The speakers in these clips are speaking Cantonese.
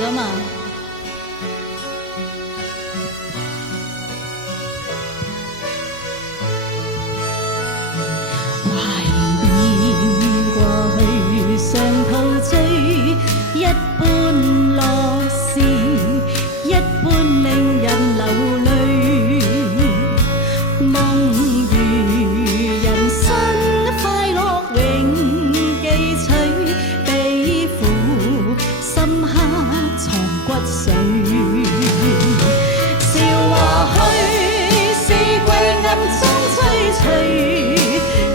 㗎嘛。懷念過去常陶醉，一般樂事，一般令人流淚。夢如人生快樂永記取，比苦深刻藏骨髓。笑話去，四季暗中吹隨，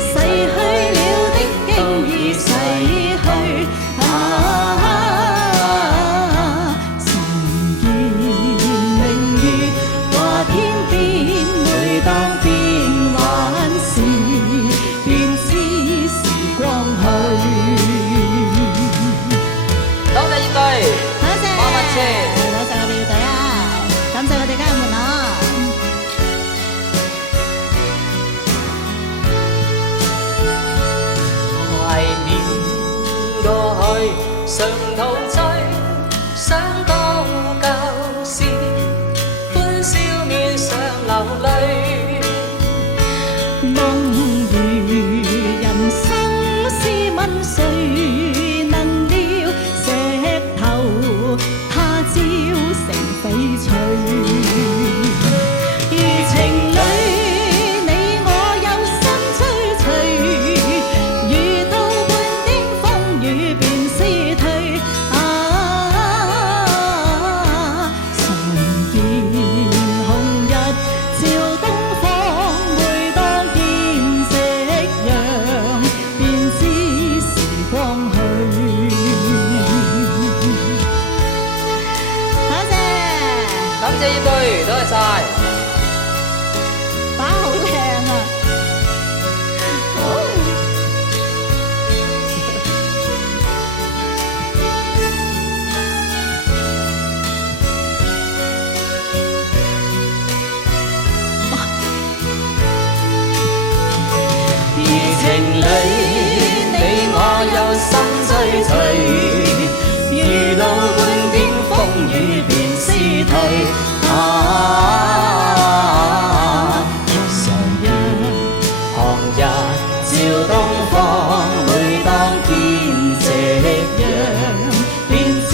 逝去了的經已逝去。重見明月話天邊，每當變幻時，便知時光去。多謝應隊，多謝，萬萬謝，多謝我哋樂隊啊，感謝我哋家人們啊！懷念過去常陶醉，想到舊事，歡笑面上流淚。夢如人生試問誰能料，石頭他朝成翡翠。如情侶你我有心追隨，遇到半點風雨便消退。重見紅日照東方，每當見夕陽，便知時光去。多謝，感謝應隊，多謝晒。把好靚啊！如情侶，你我有心追隨，遇到半點風雨便消退。旁日照東方，每當見夕陽，便知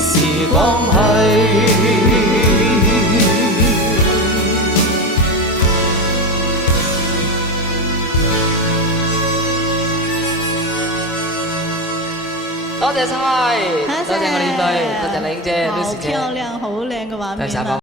時光去。多謝晒，多謝我哋應隊，多謝你英姐，好漂亮，好靚嘅畫面啊！